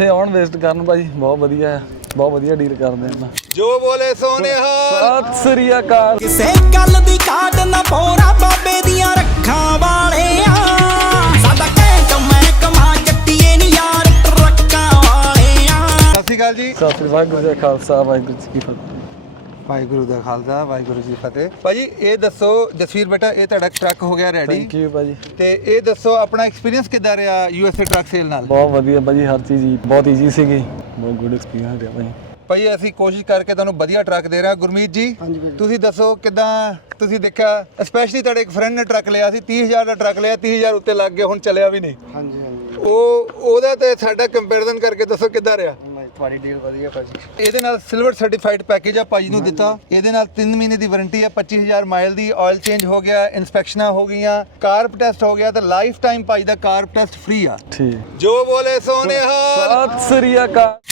ਇੱਥੇ ਆਉਣ ਵਿਜ਼ਿਟ ਕਰਨ ਭਾਜੀ, ਬਹੁਤ ਵਧੀਆ ਹੈ, ਬਹੁਤ ਵਧੀਆ ਡੀਲ ਕਰਦੇ ਆ। ਜੋ ਬੋਲੇ ਸੋਨੇਹਾ ਸਤਿ ਸ੍ਰੀ ਅਕਾਲ। ਕਿਸੇ ਗੱਲ ਦੀ ਕਾਟ ਨਾ ਪੋਣਾ ਬਾਬੇ ਦੀਆਂ ਰੱਖਾਂ ਵਾਲਿਆ ਸਾਡਾ ਕਹਿ ਮੈਂ ਕਮਾ ਚੱਟੀਏ ਨੀ ਯਾਰ ਟਰੱਕਾਂ ਵਾਲਿਆ। ਸਤਿ ਸ਼੍ਰੀ ਅਕਾਲ ਜੀ। ਸਤਿ ਸ੍ਰੀ ਵਾਹਿਗੁਰੂ ਜੀ ਕਾ ਖਾਲਸਾ ਵਾਹਿਗੁਰੂ ਜੀ ਕੀ ਫਤਿਹ। ਵਾਹਿਗੁਰੂ ਦਾ ਖਾਲਸਾ ਵਾਹਿਗੁਰੂ ਜੀ ਫਤਿਹ। ਭਾਜੀ ਇਹ ਦੱਸੋ, ਜਸਵੀਰ ਬੇਟਾ ਇਹ ਤੁਹਾਡਾ ਟਰੱਕ ਹੋ ਗਿਆ ਰੈਡੀ, ਥੈਂਕ ਯੂ ਭਾਜੀ। ਤੇ ਇਹ ਦੱਸੋ ਆਪਣਾ ਐਕਸਪੀਰੀਅੰਸ ਕਿੱਦਾਂ ਰਿਹਾ ਯੂਐਸਏ ਟਰੱਕ ਸੇਲ ਨਾਲ? ਬਹੁਤ ਵਧੀਆ ਭਾਜੀ, ਹਰ ਚੀਜ਼ ਹੀ ਬਹੁਤ ਈਜ਼ੀ ਸੀਗੀ, ਬਹੁਤ ਗੁੱਡ ਐਕਸਪੀਰੀਅੰਸ ਰਿਹਾ ਭਾਜੀ। ਭਾਈ ਅਸੀਂ ਕੋਸ਼ਿਸ਼ ਕਰਕੇ ਤੁਹਾਨੂੰ ਵਧੀਆ ਟਰੱਕ ਦੇ ਰਹੇ ਹਾਂ। ਗੁਰਮੀਤ ਜੀ ਤੁਸੀਂ ਦੱਸੋ ਕਿੱਦਾਂ ਤੁਸੀਂ ਦੇਖਿਆ, ਸਪੈਸ਼ਲੀ ਤੁਹਾਡੇ ਇੱਕ ਫਰੈਂਡ ਨੇ ਟਰੱਕ ਲਿਆ ਸੀ, 30,000 ਦਾ ਟਰੱਕ ਲਿਆ, 30,000 ਉੱਤੇ ਲੱਗ ਗਿਆ, ਹੁਣ ਚੱਲਿਆ ਵੀ ਨਹੀਂ। ਹਾਂਜੀ ਉਹਦਾ ਤੇ ਸਾਡਾ ਕੰਪੈਰੀਜ਼ਨ ਕਰਕੇ ਦੱਸੋ ਕਿੱਦਾਂ ਰਿਹਾ? ਤੁਹਾਡੀ ਡੀਲ ਵਧੀਆ ਭਾਜੀ। ਇਹਦੇ ਨਾਲ ਸਿਲਵਰ ਸਰਟੀਫਾਈਡ ਪੈਕੇਜ ਆ ਭਾਜੀ ਨੂੰ ਦਿੱਤਾ, ਇਹਦੇ ਨਾਲ 3 ਮਹੀਨੇ ਦੀ ਵਾਰੰਟੀ ਆ, 25,000 ਮਾਈਲ ਦੀ, ਆਇਲ ਚੇਂਜ ਹੋ ਗਿਆ, ਇਨਸਪੈਕਸ਼ਨਾਂ ਹੋ ਗਈਆਂ, ਕਾਰਪ ਟੈਸਟ ਹੋ ਗਿਆ, ਤੇ ਲਾਈਫ ਟਾਈਮ ਭਾਜੀ ਦਾ ਕਾਰਪ ਟੈਸਟ ਫ੍ਰੀ ਆ। ਠੀਕ। ਜੋ ਬੋਲੇ ਸੋਨੇਹਾ ਸਤਿ ਸ੍ਰੀ ਅਕਾਲ।